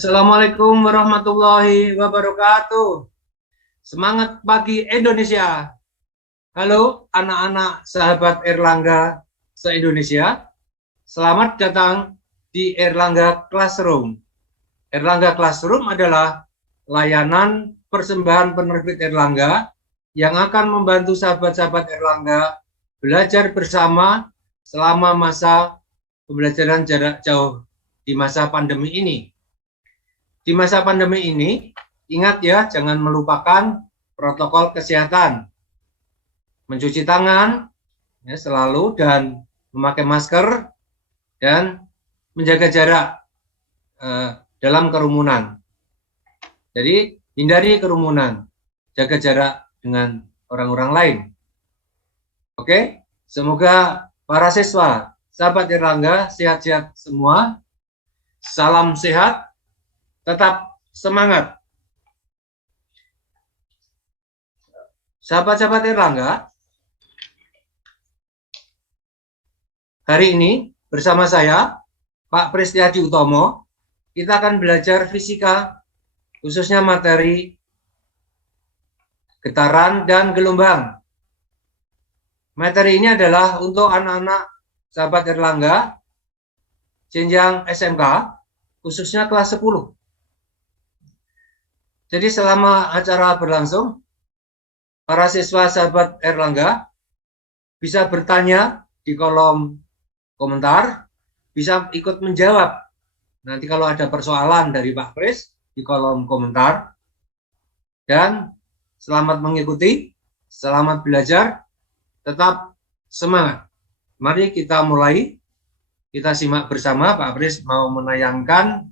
Assalamualaikum warahmatullahi wabarakatuh. Semangat pagi Indonesia. Halo anak-anak sahabat Erlangga se-Indonesia. Selamat datang di Erlangga Classroom. Erlangga Classroom adalah layanan persembahan penerbit Erlangga yang akan membantu sahabat-sahabat Erlangga belajar bersama selama masa pembelajaran jarak jauh di masa pandemi ini. Di masa pandemi ini, ingat ya, jangan melupakan protokol kesehatan. Mencuci tangan ya, selalu dan memakai masker dan menjaga jarak dalam kerumunan. Jadi, hindari kerumunan, jaga jarak dengan orang-orang lain. Oke, semoga para siswa, sahabat Erlangga, sehat-sehat semua. Salam sehat. Tetap semangat. Sahabat-sahabat Erlangga, hari ini bersama saya, Pak Pristiadi Utomo, kita akan belajar fisika, khususnya materi getaran dan gelombang. Materi ini adalah untuk anak-anak sahabat Erlangga, jenjang SMK, khususnya kelas 10. Jadi selama acara berlangsung, para siswa sahabat Erlangga bisa bertanya di kolom komentar, bisa ikut menjawab. Nanti kalau ada persoalan dari Pak Pris di kolom komentar. Dan selamat mengikuti, selamat belajar, tetap semangat. Mari kita mulai, kita simak bersama. Pak Pris mau menayangkan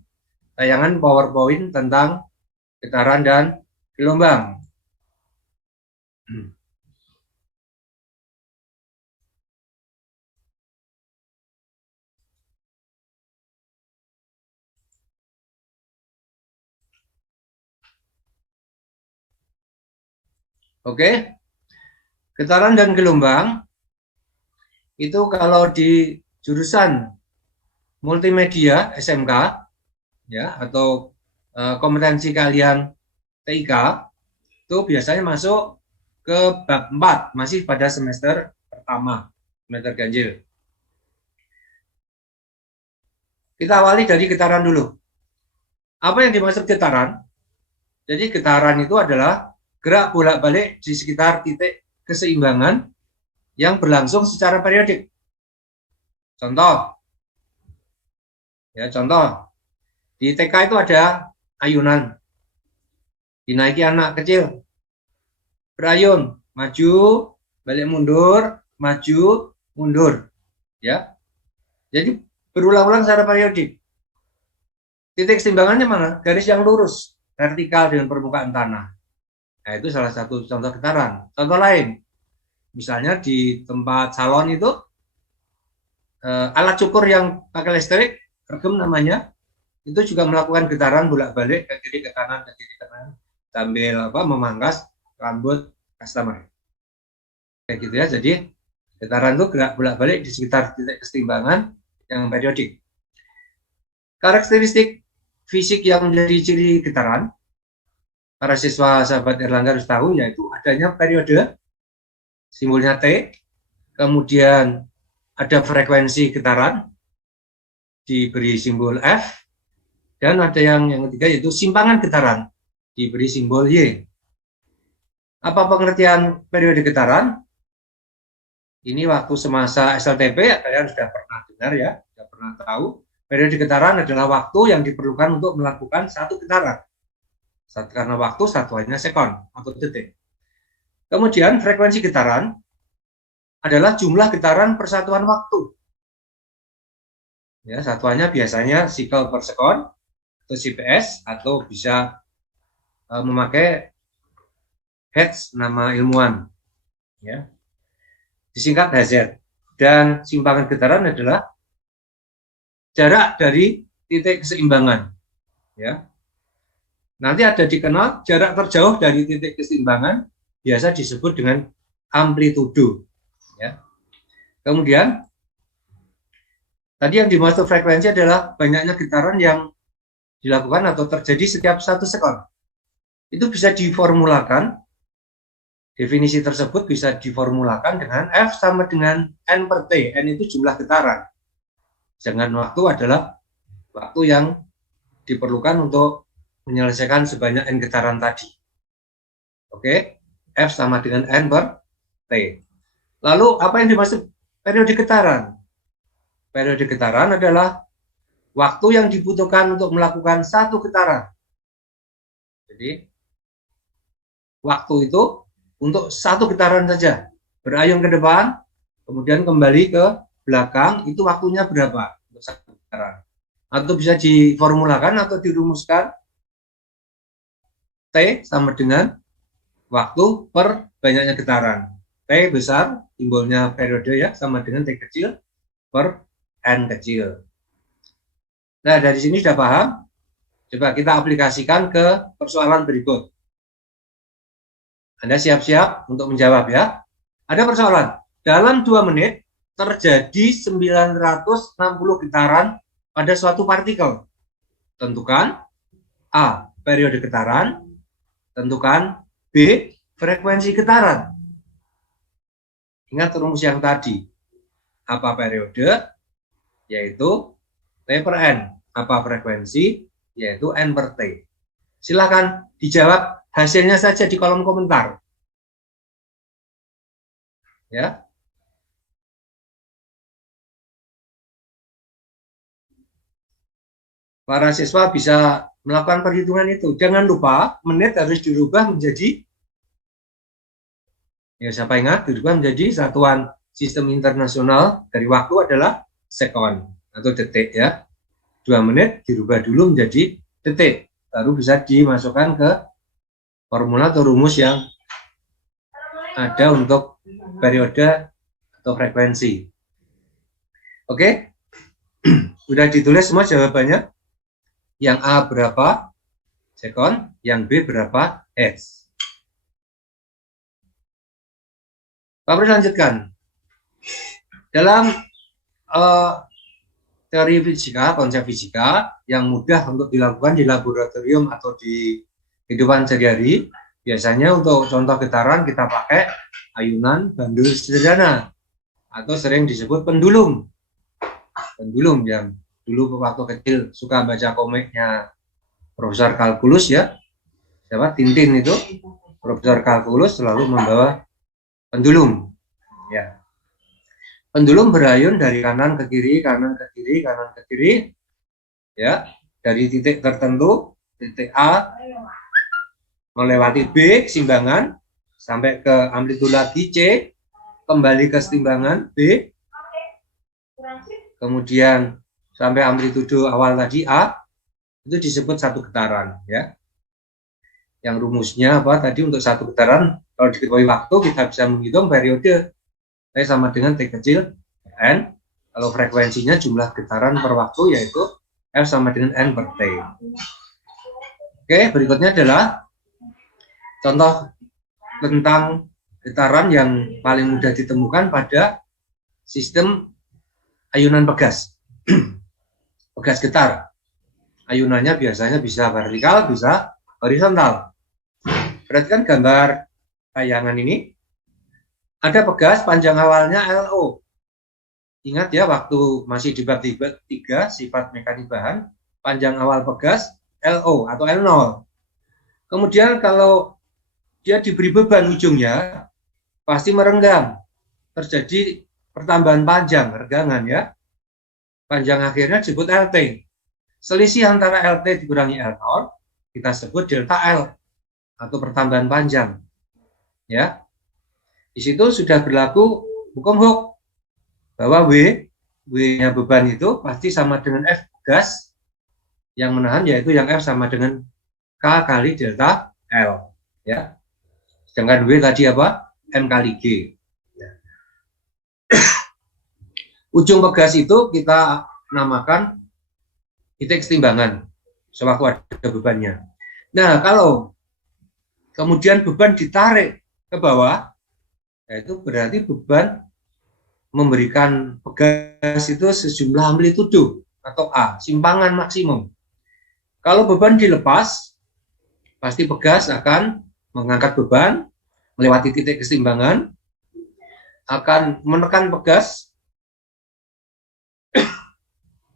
tayangan PowerPoint tentang getaran dan gelombang. Oke, getaran dan gelombang itu kalau di jurusan multimedia SMK ya, atau kompetensi kalian TIK itu biasanya masuk ke bab 4, masih pada semester pertama, semester ganjil. Kita awali dari getaran dulu. Apa yang dimaksud getaran? Jadi getaran itu adalah gerak bolak-balik di sekitar titik keseimbangan yang berlangsung secara periodik. Contoh, di TK itu ada ayunan, dinaiki anak kecil, berayun, maju, balik mundur, maju, mundur, ya. Jadi berulang-ulang secara periodik. Titik keseimbangannya mana? Garis yang lurus, vertikal dengan permukaan tanah. Nah, itu salah satu contoh getaran. Contoh lain, misalnya di tempat salon itu, alat cukur yang pakai listrik, regem namanya, itu juga melakukan getaran bolak-balik ke kiri ke kanan sambil memangkas rambut customer. Kayak gitu ya. Jadi getaran itu gerak bolak-balik di sekitar titik keseimbangan yang periodik. Karakteristik fisik yang menjadi ciri getaran, para siswa sahabat Erlangga harus tahu, yaitu adanya periode, simbolnya T, kemudian ada frekuensi getaran, diberi simbol F, dan ada yang ketiga yaitu simpangan getaran, diberi simbol Y. Apa pengertian periode getaran? Ini waktu semasa SLTP, kalian sudah pernah dengar ya, sudah pernah tahu. Periode getaran adalah waktu yang diperlukan untuk melakukan satu getaran. Karena waktu satuannya sekon atau detik. Kemudian frekuensi getaran adalah jumlah getaran persatuan waktu. Ya, satuannya biasanya cycle per second atau CPS, atau bisa memakai Hertz, nama ilmuwan. Ya. Disingkat Hz. Dan simpangan getaran adalah jarak dari titik keseimbangan. Ya. Nanti ada dikenal jarak terjauh dari titik keseimbangan biasa disebut dengan amplitudo. Ya. Kemudian tadi yang dimaksud frekuensi adalah banyaknya getaran yang dilakukan atau terjadi setiap 1 sekon. Itu bisa diformulakan, definisi tersebut bisa diformulakan dengan F sama dengan N per T. N itu jumlah getaran. Sedangkan waktu adalah waktu yang diperlukan untuk menyelesaikan sebanyak N getaran tadi. Oke, F sama dengan N per T. Lalu apa yang dimaksud periode getaran? Periode getaran adalah waktu yang dibutuhkan untuk melakukan 1 getaran. Jadi, waktu itu untuk 1 getaran saja. Berayun ke depan, kemudian kembali ke belakang, itu waktunya berapa untuk 1 getaran? Atau bisa diformulakan atau dirumuskan T sama dengan waktu per banyaknya getaran. T besar, simbolnya periode ya, sama dengan T kecil per N kecil. Nah, dari sini sudah paham? Coba kita aplikasikan ke persoalan berikut. Anda siap-siap untuk menjawab ya. Ada persoalan. Dalam 2 menit terjadi 960 getaran pada suatu partikel. Tentukan A, periode getaran. Tentukan B, frekuensi getaran. Ingat rumus yang tadi. Apa periode? Yaitu T per N. Apa frekuensi? Yaitu N per T. Silakan dijawab hasilnya saja di kolom komentar. Ya. Para siswa bisa melakukan perhitungan itu. Jangan lupa menit harus dirubah menjadi, ya siapa ingat, dirubah menjadi satuan sistem internasional dari waktu adalah sekon atau detik ya. 2 menit dirubah dulu menjadi detik, baru bisa dimasukkan ke formula atau rumus yang ada untuk periode atau frekuensi. Oke, sudah ditulis semua jawabannya. Yang A berapa sekon, yang B berapa hertz. Lalu lanjutkan. Dalam teori fisika, konsep fisika yang mudah untuk dilakukan di laboratorium atau di kehidupan sehari-hari, biasanya untuk contoh getaran kita pakai ayunan bandul sederhana atau sering disebut pendulum. Pendulum yang dulu waktu kecil suka baca komiknya Profesor Kalkulus ya. Siapa? Tintin itu. Profesor Kalkulus selalu membawa pendulum. Ya. Pendulum berayun dari kanan ke kiri, kanan ke kiri, kanan ke kiri. Ya, dari titik tertentu, titik A melewati B keseimbangan sampai ke amplitudo lagi C, kembali ke keseimbangan B. Kemudian sampai amplitudo awal tadi A, itu disebut 1 getaran ya. Yang rumusnya apa tadi untuk 1 getaran, kalau diketahui waktu kita bisa menghitung periode T sama dengan T kecil N. Kalau frekuensinya jumlah getaran per waktu yaitu F sama dengan N per T. Oke, berikutnya adalah contoh tentang getaran yang paling mudah ditemukan pada sistem ayunan pegas. Pegas getar. Ayunannya biasanya bisa vertikal, bisa horizontal. Perhatikan gambar tayangan ini. Ada pegas panjang awalnya LO. Ingat ya, waktu masih di bab 3 sifat mekanik bahan, panjang awal pegas LO atau L0. Kemudian kalau dia diberi beban ujungnya, pasti merenggang. Terjadi pertambahan panjang, renggangan ya. Panjang akhirnya disebut LT. Selisih antara LT dikurangi L0 kita sebut delta L atau pertambahan panjang. Ya. Di situ sudah berlaku hukum Hooke bahwa W-nya beban itu pasti sama dengan F gas yang menahan, yaitu yang F sama dengan K kali delta L. Ya. Sedangkan W tadi apa? M kali G. Ya. Ujung pegas itu kita namakan titik keseimbangan sewaktu ada bebannya. Nah, kalau kemudian beban ditarik ke bawah, itu berarti beban memberikan pegas itu sejumlah amplitudo atau A, simpangan maksimum. Kalau beban dilepas, pasti pegas akan mengangkat beban, melewati titik keseimbangan, akan menekan pegas,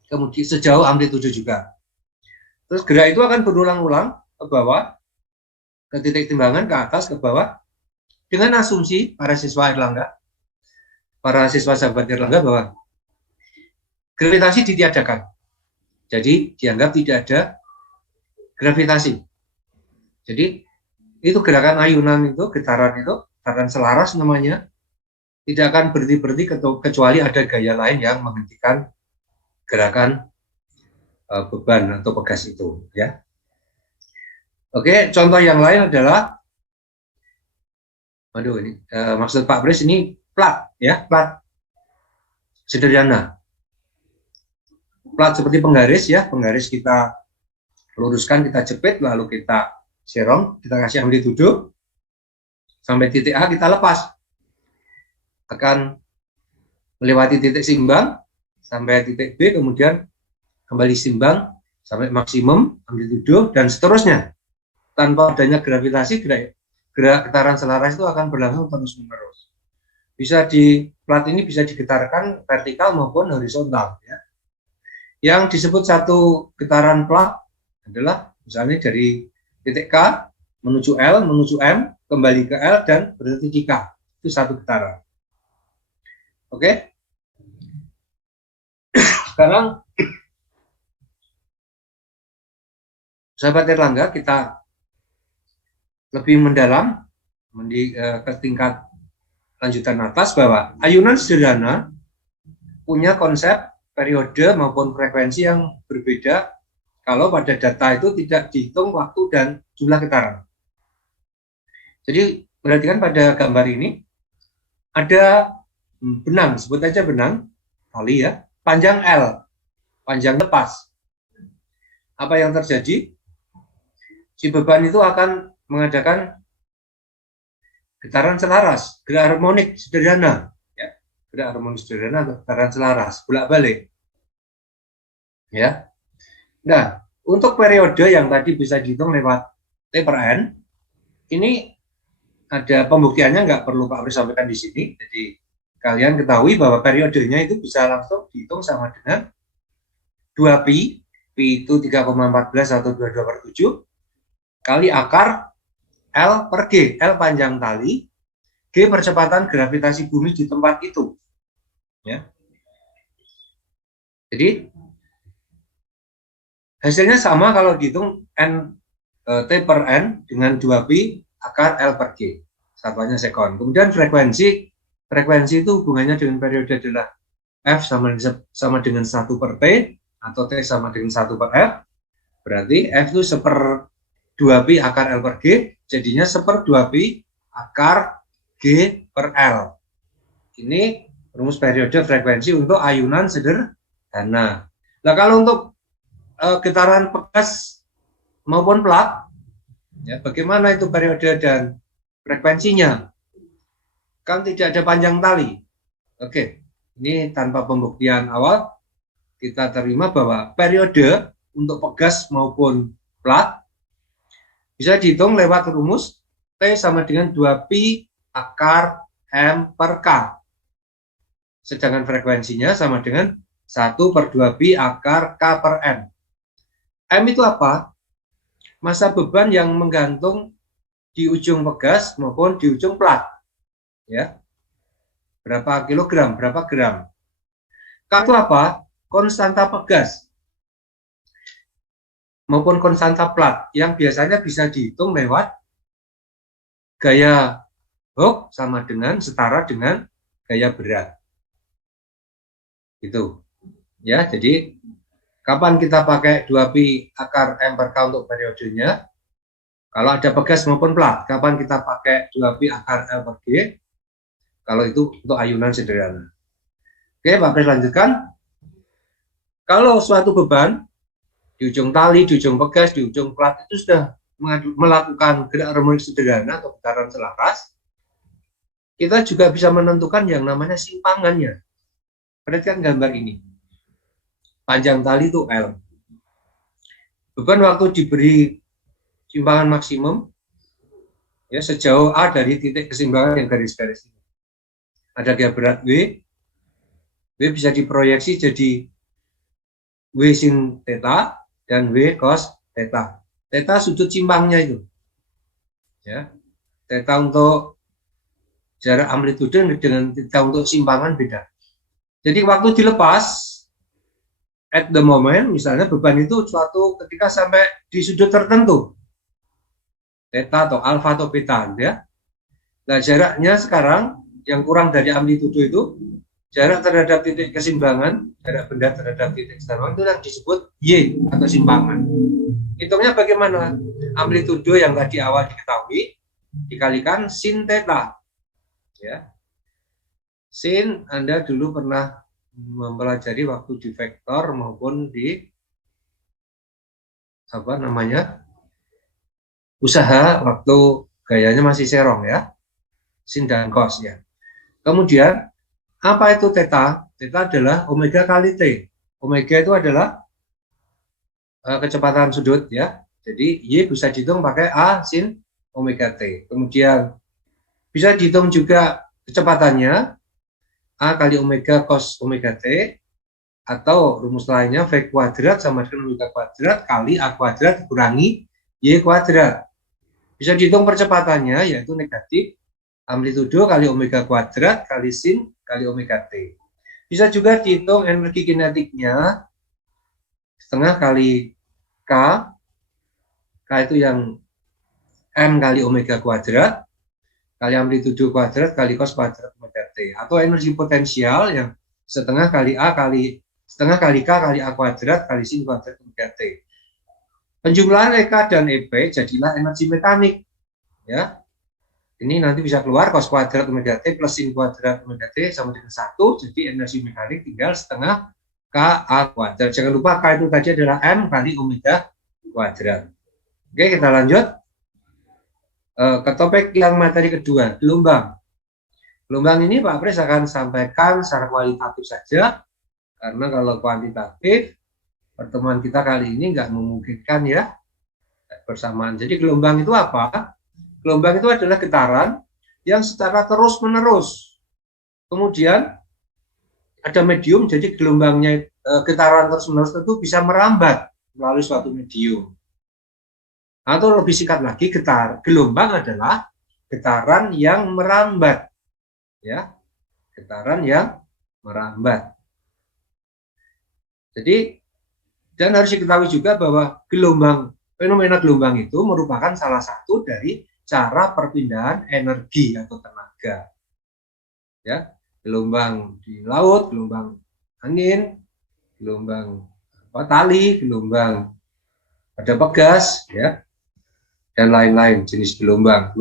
kemudian sejauh amplitude juga. Terus gerak itu akan berulang-ulang ke bawah, ke titik timbangan, ke atas, ke bawah, dengan asumsi para siswa sahabat Erlangga bahwa gravitasi ditiadakan. Jadi dianggap tidak ada gravitasi. Jadi itu gerakan ayunan itu, getaran selaras namanya, tidak akan berhenti-berhenti kecuali ada gaya lain yang menghentikan gerakan beban atau pegas itu, ya. Oke, contoh yang lain adalah, maksud Pak Pres ini plat, ya, plat sederhana. Plat seperti penggaris, ya, penggaris kita luruskan, kita jepit, lalu kita serong, kita kasih amplitude sampai titik A, kita lepas, akan melewati titik seimbang sampai titik B, kemudian kembali seimbang sampai maksimum amplitude dan seterusnya. Tanpa adanya gravitasi, gerak getaran selaras itu akan berlangsung terus-menerus. Plat ini bisa digetarkan vertikal maupun horizontal, ya. Yang disebut satu getaran plat adalah misalnya dari titik K menuju L, menuju M, kembali ke L, dan berhenti di K. Itu satu getaran. Oke? Sekarang, sahabat Erlangga, kita lebih mendalam ke tingkat lanjutan atas bahwa ayunan sederhana punya konsep periode maupun frekuensi yang berbeda kalau pada data itu tidak dihitung waktu dan jumlah getaran. Jadi perhatikan pada gambar ini ada benang, sebut aja benang tali, ya, panjang L, panjang lepas. Apa yang terjadi? Si beban itu akan mengadakan getaran selaras, gerak harmonik sederhana, ya, gerak harmonik sederhana atau getaran selaras, bolak-balik, ya. Nah, untuk periode yang tadi bisa dihitung lewat T per N, ini ada pembuktiannya, nggak perlu Pak Pres sampaikan di sini. Jadi kalian ketahui bahwa periodenya itu bisa langsung dihitung sama dengan 2pi, pi itu 3,14 atau 22/7, kali akar L per G, L panjang tali, G percepatan gravitasi bumi di tempat itu, ya. Jadi hasilnya sama kalau dihitung T per N dengan 2pi akar L per G, satuannya sekon. Kemudian frekuensi itu hubungannya dengan periode adalah F sama dengan 1 per T, atau T sama dengan 1 per F. Berarti F itu 1/2pi akar L per G, jadinya 1/2pi akar G per L. Ini rumus periode frekuensi untuk ayunan sederhana. Nah, kalau untuk getaran pegas maupun plat, ya, bagaimana itu periode dan frekuensinya? Kan tidak ada panjang tali. Oke, ini tanpa pembuktian awal kita terima bahwa periode untuk pegas maupun plat bisa dihitung lewat rumus T sama dengan 2pi akar M per K. Sedangkan frekuensinya sama dengan 1/2pi akar K per M. M itu apa? Massa beban yang menggantung di ujung pegas maupun di ujung plat, ya. Berapa kilogram, berapa gram. K itu apa? Konstanta pegas maupun konstanta plat yang biasanya bisa dihitung lewat gaya Hooke sama dengan setara dengan gaya berat. Itu, ya. Jadi kapan kita pakai 2pi akar M per K untuk periodenya? Kalau ada pegas maupun plat. Kapan kita pakai 2pi akar L per G? Kalau itu untuk ayunan sederhana. Oke, Pak Pres lanjutkan. Kalau suatu beban di ujung tali, di ujung pegas, di ujung plat itu sudah melakukan gerak harmonik sederhana atau getaran selaras, kita juga bisa menentukan yang namanya simpangannya. Perhatikan gambar ini. Panjang tali itu L. Beban waktu diberi simpangan maksimum ya sejauh A dari titik keseimbangan yang garis-garis ini. Ada gaya berat W bisa diproyeksi jadi W sin theta dan W cos theta. Theta sudut simpangnya itu. Ya. Theta untuk jarak amplitude dengan theta untuk simpangan beda. Jadi waktu dilepas at the moment, misalnya beban itu suatu ketika sampai di sudut tertentu, theta atau alfa atau beta, ya. Nah, jaraknya sekarang yang kurang dari amplitudo itu, jarak terhadap titik keseimbangan, jarak benda terhadap titik keseimbangan itu yang disebut Y atau simpangan. Hitungnya bagaimana? Amplitudo yang tadi awal diketahui dikalikan sin theta, ya. Sin Anda dulu pernah mempelajari waktu di vektor maupun di apa namanya usaha waktu gayanya masih serong, ya, sin dan cos, ya. Kemudian apa itu theta? Theta adalah omega kali t. Omega itu adalah kecepatan sudut, ya. Jadi y bisa dihitung pakai a sin omega t. Kemudian bisa dihitung juga kecepatannya a kali omega cos omega t, atau rumus lainnya v kuadrat sama dengan omega kuadrat kali a kuadrat dikurangi y kuadrat. Bisa dihitung percepatannya yaitu negatif amplitudo kali omega kuadrat kali sin kali omega t. Bisa juga dihitung energi kinetiknya setengah kali k. K itu yang m kali omega kuadrat kali amplitudo kuadrat kali cos kuadrat omega t, atau energi potensial yang setengah kali a kali setengah kali k kali a kuadrat kali sin kuadrat omega t. Penjumlahan EK dan EP jadilah energi mekanik, ya. Ini nanti bisa keluar cos kuadrat omega t plus sin kuadrat omega t sama dengan 1, jadi energi mekanik tinggal setengah KA kuadrat. Jangan lupa K itu tadi adalah M kali omega kuadrat. Oke, kita lanjut ke topik yang materi kedua, gelombang. Gelombang ini Pak Pres akan sampaikan secara kualitatif saja, karena kalau kuantitatif pertemuan kita kali ini nggak memungkinkan, ya, bersamaan. Jadi gelombang itu apa? Gelombang itu adalah getaran yang secara terus-menerus. Kemudian ada medium, jadi gelombangnya getaran terus-menerus itu bisa merambat melalui suatu medium. Atau lebih singkat lagi, gelombang adalah getaran yang merambat, ya, getaran yang merambat. Jadi, dan harus diketahui juga bahwa fenomena gelombang itu merupakan salah satu dari cara perpindahan energi atau tenaga, ya. Gelombang di laut, gelombang angin, gelombang tali, gelombang pada pegas, ya, dan lain-lain jenis gelombang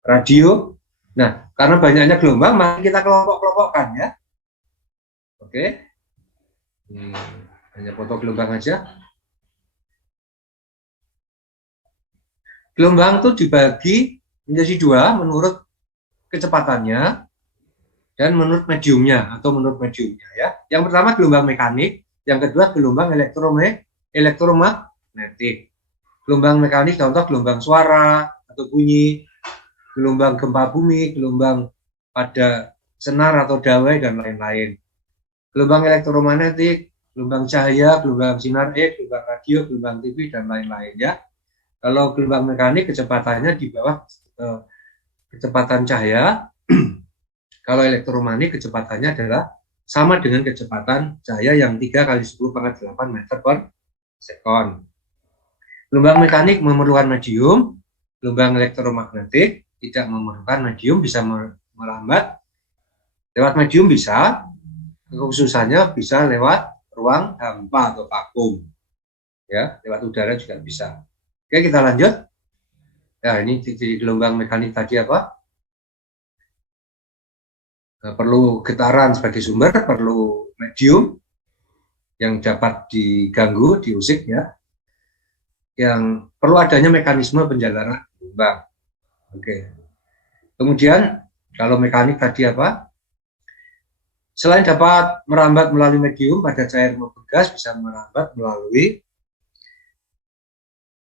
radio. Nah, karena banyaknya gelombang, mari kita kelompok-kelompokkan, ya. Oke. Hanya foto gelombang aja. Gelombang itu dibagi menjadi dua menurut kecepatannya dan menurut mediumnya atau menurut mediumnya, ya. Yang pertama gelombang mekanik, yang kedua gelombang elektromagnetik. Gelombang mekanik contoh gelombang suara atau bunyi, gelombang gempa bumi, gelombang pada senar atau dawai, dan lain-lain. Gelombang elektromagnetik, gelombang cahaya, gelombang sinar X, gelombang radio, gelombang TV, dan lain-lain, ya. Kalau gelombang mekanik kecepatannya di bawah kecepatan cahaya. Kalau elektromagnetik kecepatannya adalah sama dengan kecepatan cahaya yang 3 kali 10⁸ meter per sekon. Gelombang mekanik memerlukan medium, gelombang elektromagnetik tidak memerlukan medium, bisa merambat lewat medium, bisa, khususannya bisa lewat ruang hampa atau vakum, ya, lewat udara juga bisa. Oke, kita lanjut. Nah, ini titik gelombang mekanik tadi apa? Perlu getaran sebagai sumber, perlu medium yang dapat diganggu, diusik, ya. Yang perlu adanya mekanisme penjalanan gelombang. Oke. Kemudian kalau mekanik tadi apa? Selain dapat merambat melalui medium pada cair maupun gas, bisa merambat melalui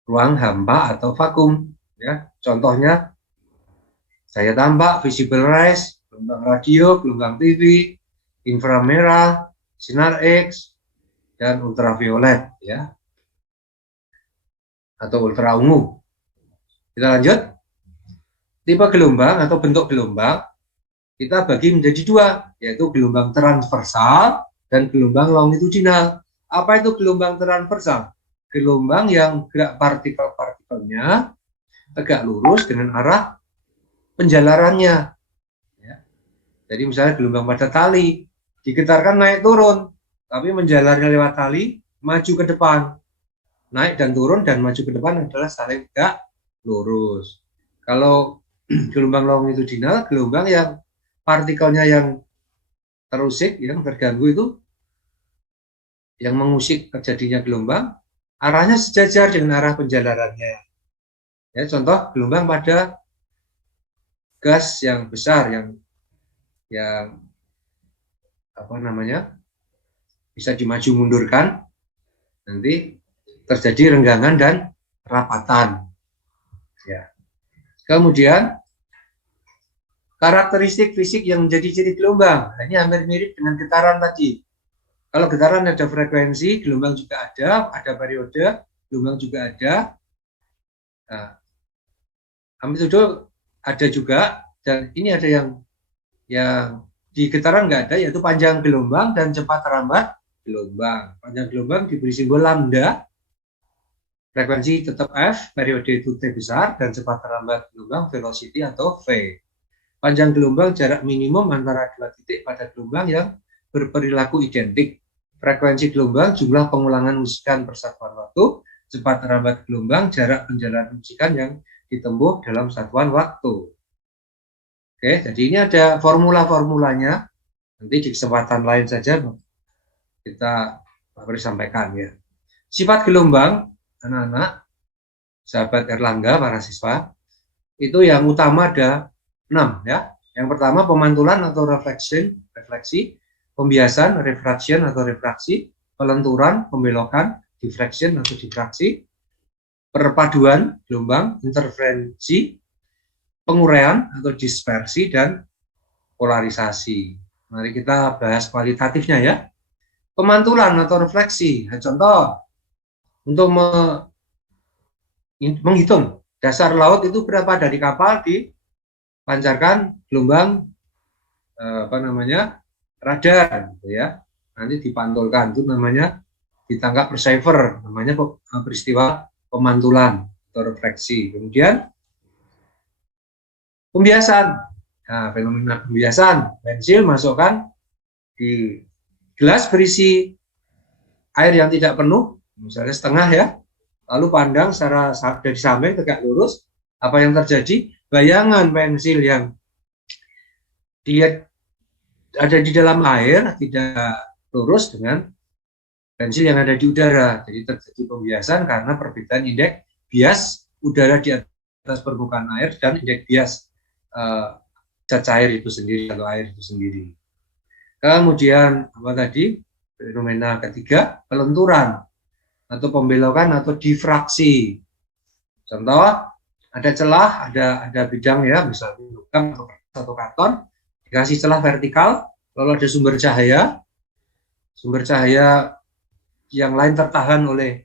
ruang hampa atau vakum. Ya, contohnya saya tambah visible rays, gelombang radio, gelombang TV, inframerah, sinar X, dan ultraviolet, ya, atau ultra ungu. Kita lanjut. Tipe gelombang atau bentuk gelombang kita bagi menjadi dua, yaitu gelombang transversal dan gelombang longitudinal. Apa itu gelombang transversal? Gelombang yang gerak partikel-partikelnya tegak lurus dengan arah penjalarannya. Ya. Jadi misalnya gelombang pada tali, digetarkan naik turun, tapi menjalarnya lewat tali, maju ke depan. Naik dan turun dan maju ke depan adalah saling tegak lurus. Kalau gelombang longitudinal, gelombang yang partikelnya yang terusik, yang terganggu itu, yang mengusik terjadinya gelombang, arahnya sejajar dengan arah penjalarannya. Ya, contoh gelombang pada gas yang besar, yang apa namanya, bisa dimaju mundurkan, nanti terjadi renggangan dan rapatan. Ya. Kemudian karakteristik fisik yang menjadi ciri gelombang, ini hampir mirip dengan getaran tadi. Kalau getaran ada frekuensi, gelombang juga ada periode, gelombang juga ada. Nah, amplitudo ada juga, dan ini ada yang di getaran nggak ada, yaitu panjang gelombang dan cepat terambat gelombang. Panjang gelombang diberi simbol lambda, frekuensi tetap F, periode itu T besar, dan cepat terambat gelombang velocity atau V. Panjang gelombang jarak minimum antara dua titik pada gelombang yang berperilaku identik. Frekuensi gelombang jumlah pengulangan musikan persatuan waktu, cepat terambat gelombang jarak penjalanan musikan yang ditempuh dalam satuan waktu. Oke, jadi ini ada formula-formulanya. Nanti di kesempatan lain saja kita beri sampaikan ya. Sifat gelombang, anak-anak, sahabat Erlangga, para siswa, itu yang utama ada 6 ya. Yang pertama pemantulan atau refleksi, pembiasan, refraction atau refraksi, pelenturan, pembelokan, diffraction atau diffraksi, perpaduan gelombang, interferensi, penguraian atau dispersi, dan polarisasi. Mari kita bahas kualitatifnya ya. Pemantulan atau refleksi, contoh untuk menghitung dasar laut itu berapa dari kapal dipancarkan gelombang radar gitu ya, nanti dipantulkan, itu namanya ditangkap receiver, namanya peristiwa pemantulan atau refleksi. Kemudian pembiasan, nah, fenomena pembiasan, pensil masukkan di gelas berisi air yang tidak penuh, misalnya setengah ya, lalu pandang secara dari samping tegak lurus, apa yang terjadi? Bayangan pensil yang dilihat ada di dalam air tidak lurus dengan pensil yang ada di udara. Jadi terjadi pembiasan karena perbedaan indeks bias udara di atas permukaan air dan indeks bias zat cair itu sendiri atau air itu sendiri. Kemudian apa tadi? Fenomena ketiga, pelenturan atau pembelokan atau difraksi. Contoh, ada celah, ada bidang ya, misalnya logam atau karton, dikasih celah vertikal, lalu ada sumber cahaya yang lain tertahan oleh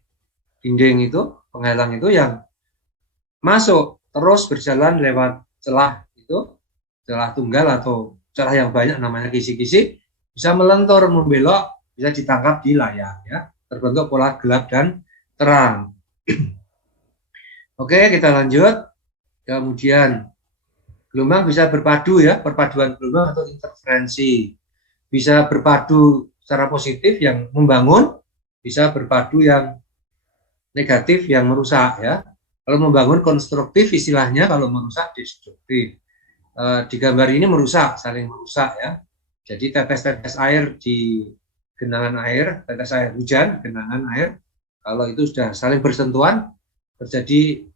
dinding itu, penghalang itu yang masuk terus berjalan lewat celah itu, celah tunggal atau celah yang banyak namanya kisi-kisi, bisa melentur, membelok, bisa ditangkap di layar ya, terbentuk pola gelap dan terang. Oke, kita lanjut. Kemudian gelombang bisa berpadu ya, perpaduan gelombang atau interferensi. Bisa berpadu secara positif yang membangun, bisa berpadu yang negatif yang merusak ya. Kalau membangun konstruktif istilahnya, kalau merusak destruktif. Di gambar ini merusak, saling merusak ya. Jadi tetes-tetes air di genangan air, tetes air hujan, genangan air, kalau itu sudah saling bersentuhan, terjadi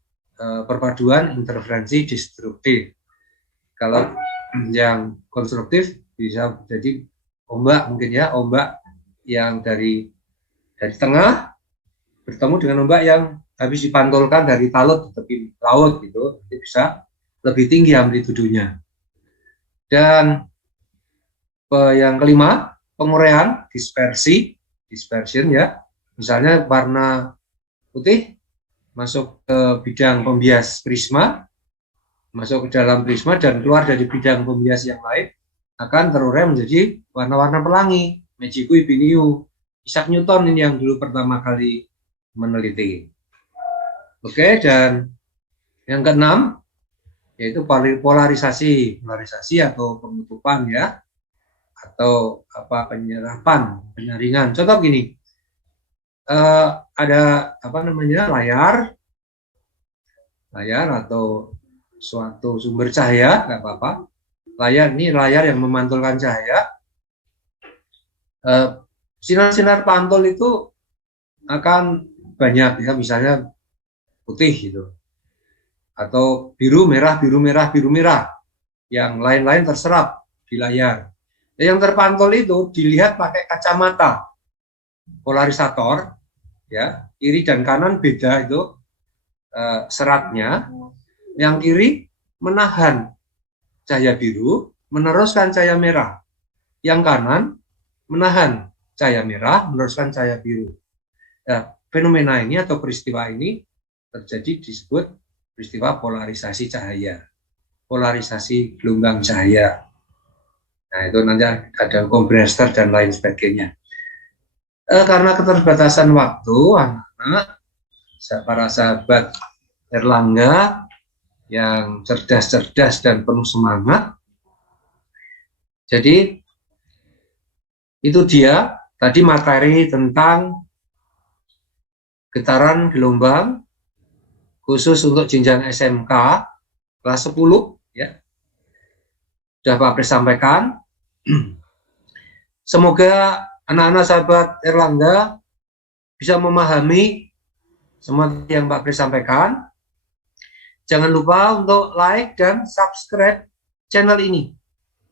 perpaduan interferensi destruktif. Kalau yang konstruktif bisa jadi ombak mungkin ya, ombak yang dari tengah bertemu dengan ombak yang habis dipantulkan dari talut ke tepi laut gitu, itu bisa lebih tinggi amplitudonya. Dan yang kelima, penguraian, dispersion ya. Misalnya warna putih masuk ke bidang pembias prisma, masuk ke dalam prisma dan keluar dari bidang pembias yang lain, akan terurai menjadi warna-warna pelangi. Magicu Ibiniu, Isaac Newton ini yang dulu pertama kali meneliti. Oke, dan yang keenam yaitu polarisasi atau penutupan ya, atau apa, penyerapan, penyaringan. Contoh gini, ada apa namanya, layar atau suatu sumber cahaya, nggak apa-apa. Layar ini layar yang memantulkan cahaya. Sinar-sinar pantul itu akan banyak ya, misalnya putih gitu, atau biru merah, yang lain-lain terserap di layar. Yang terpantul itu dilihat pakai kacamata polarisator, ya, kiri dan kanan beda itu seratnya. Yang kiri menahan cahaya biru, meneruskan cahaya merah. Yang kanan menahan cahaya merah, meneruskan cahaya biru. Ya, fenomena ini atau peristiwa ini terjadi disebut peristiwa polarisasi cahaya, polarisasi gelombang cahaya. Nah, itu nanti ada kompresor dan lain sebagainya. Karena keterbatasan waktu, anak-anak, para sahabat Erlangga yang cerdas-cerdas dan penuh semangat. Jadi, itu dia tadi materi tentang getaran gelombang khusus untuk jenjang SMK kelas 10 ya. Sudah Pak Pres sampaikan. Semoga anak-anak sahabat Erlangga bisa memahami semua yang Pak Pres sampaikan. Jangan lupa untuk like dan subscribe channel ini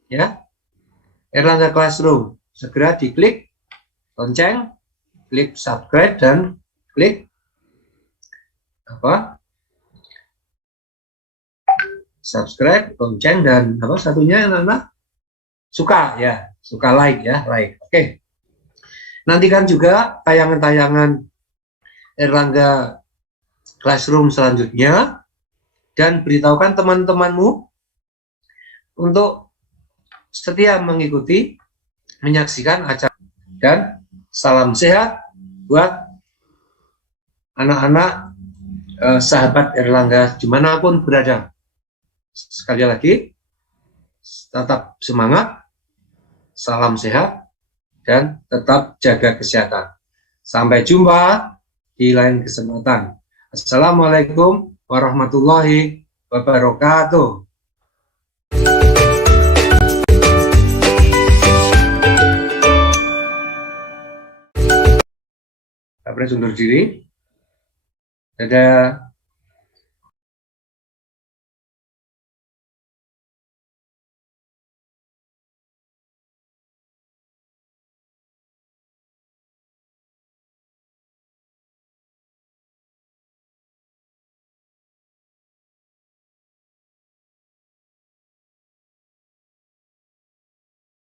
ya, Erlangga Classroom. Segera diklik lonceng, klik subscribe dan klik apa? Subscribe, lonceng, dan apa satunya anak-anak? Suka ya, suka like ya, like. Oke. Nantikan juga tayangan-tayangan Erlangga Classroom selanjutnya dan beritahukan teman-temanmu untuk setia mengikuti, menyaksikan acara. Dan salam sehat buat anak-anak sahabat Erlangga dimanapun berada. Sekali lagi, tetap semangat, salam sehat, dan tetap jaga kesehatan. Sampai jumpa di lain kesempatan. Assalamualaikum warahmatullahi wabarakatuh. Pak Pres undur diri. Dadah.